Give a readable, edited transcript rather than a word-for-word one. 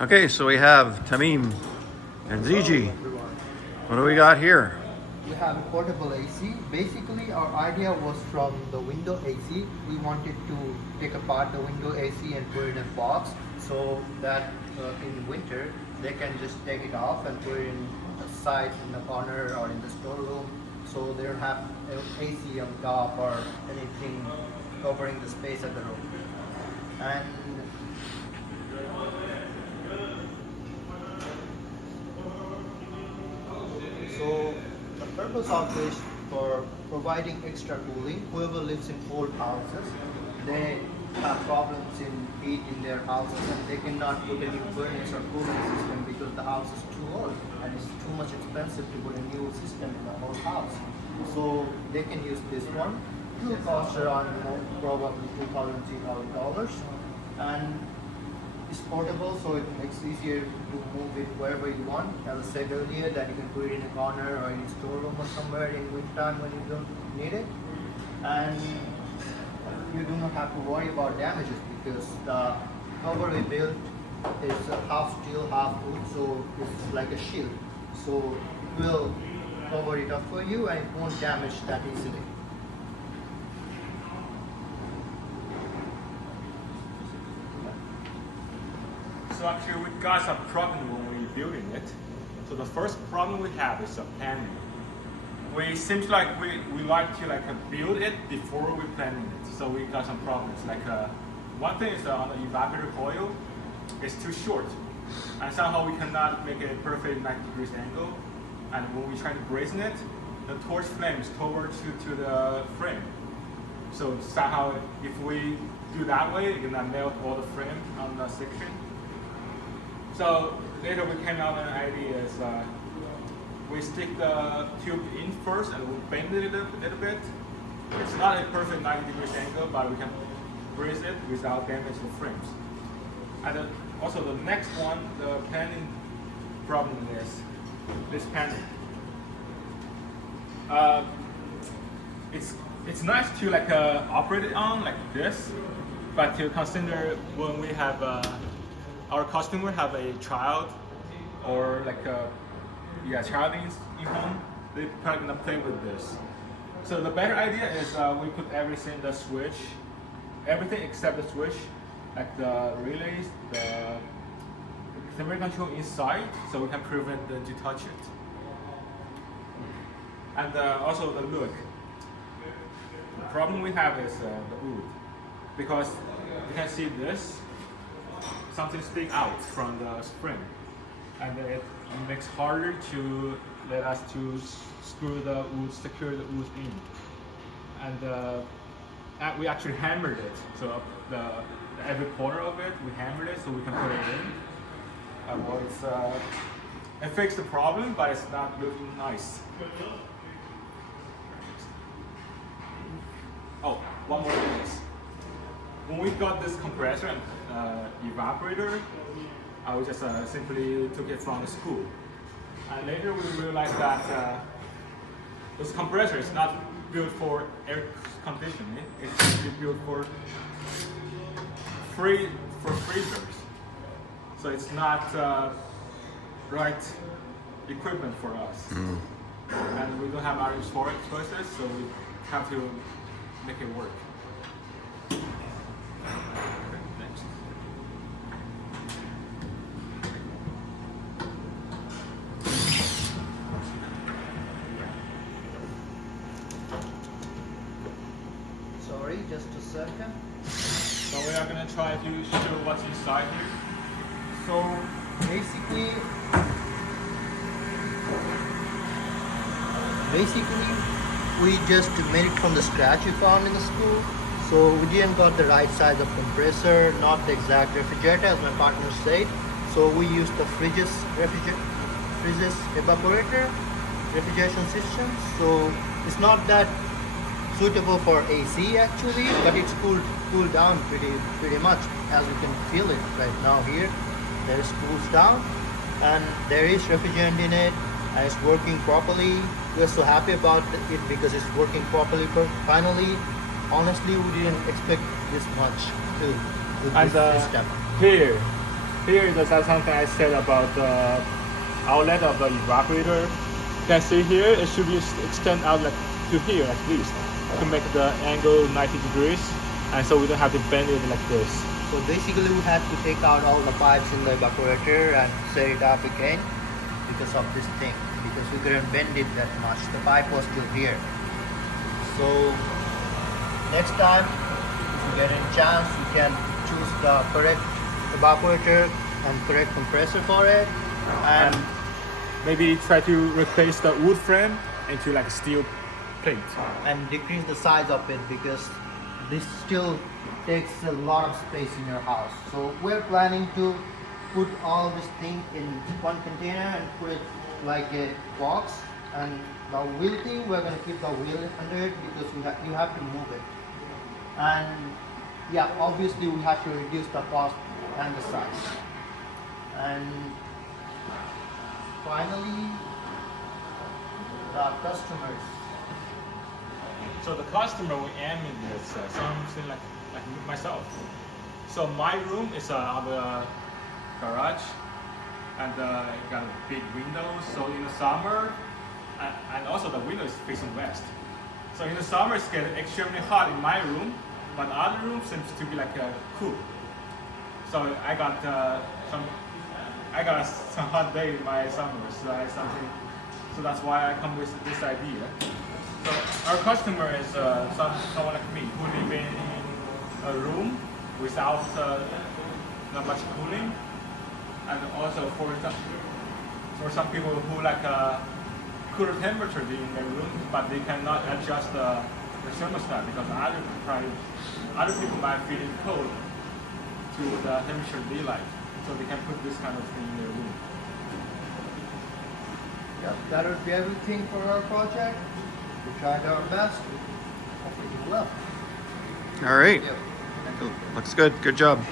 Okay, so we have Tamim and ZG. What do we got here? We have a portable AC. Basically, our idea was from the window AC. We wanted to take apart the window AC and put it in a box so that in winter they can just take it off and put it in the side, in the corner or in the storeroom, so they don't have AC on top or anything covering the space at the room. And so the purpose of this for providing extra cooling. Whoever lives in old houses, they have problems in heat in their houses and they cannot put a new furnace or cooling system because the house is too old and it's too much expensive to put a new system in the whole house. So they can use this one. It will cost around probably $2,000, $3,000, and it's portable, so it makes it easier to move it wherever you want. As I said earlier, that you can put it in a corner or in a storeroom or somewhere in winter time when you don't need it. And you do not have to worry about damages because the cover we built is half steel, half wood, so it's like a shield. So it will cover it up for you and it won't damage that easily. So actually we got some problem when we building it. So the first problem we have is a planning. We seems like we like to build it before we planning it. So we got some problems. One thing is on the evaporator coil, it's too short. And somehow we cannot make a perfect 90 degrees angle. And when we try to brazen it, the torch flames towards to the frame. So somehow if we do that way, it's gonna melt all the frame on the section. So later we came out with an idea is we stick the tube in first and we'll bend it a little bit. It's not a perfect 90 degrees angle, but we can brace it without damaging the frames. And also the next one, the panning problem is this panel. It's nice to operate it on like this, but to consider when we have our customer have a child or child in home, they're probably gonna play with this. So the better idea is we put everything, the switch, everything except the switch, like the relays, the temperature control inside, so we can prevent them to touch it. And also the look. The problem we have is the wood, because you can see this, something stick out from the spring, and it makes harder to let us to screw the wood, secure the wood in. And we actually hammered it, so every corner of it we hammered it so we can put it in. Well, it fixed the problem, but it's not looking nice. Oh, one more thing is, when we got this compressor and evaporator, I just simply took it from the school. And later we realized that this compressor is not built for air conditioning. It's actually built for freezers. So it's not right equipment for us. And we don't have other choices, so we have to make it work. Sorry, just a second. So we are going to try to show what's inside here. So basically we just made it from the scratch we found in the school. So we didn't got the right size of compressor, not the exact refrigerator as my partner said. So we used the fridges evaporator refrigeration system. So it's not that suitable for AC actually, but it's cooled down pretty much, as you can feel it right now here. There is cools down and there is refrigerant in it and it's working properly. We're so happy about it because it's working properly finally. Honestly, we didn't expect this much to do this step. Here Here is something I said about the outlet of the evaporator. You can see here it should be extend out like to here at least to make the angle 90 degrees, and so we don't have to bend it like this. So basically we had to take out all the pipes in the evaporator and set it up again because of this thing, because we couldn't bend it that much. The pipe was still here. So next time if you get a chance, you can choose the correct evaporator and correct compressor for it, and Maybe try to replace the wood frame into like a steel plate. decrease the size of it, because this still takes a lot of space in your house. So we're planning to put all this thing in one container and put it like a box, and the wheel thing, we're going to keep the wheel under it because you have to move it. And yeah, obviously we have to reduce the cost and the size. And finally, the customers. So the customer we aim is something like myself. So my room is on the garage, and it got big windows. So in the summer, and also the window is facing west. So in the summer it's getting extremely hot in my room, but the other room seems to be like cool. So I got some hot day in my summers, right? So that's why I come with this idea. So our customer is someone like me who live in a room without not much cooling, and also for some people who like a cooler temperature in their room, but they cannot adjust the thermostat because other people might feel it cold to the temperature they like. So they can put this kind of thing in their room. Yep, that would be everything for our project. We tried our best. Hopefully you will. All right. Yep. Looks good. Good job.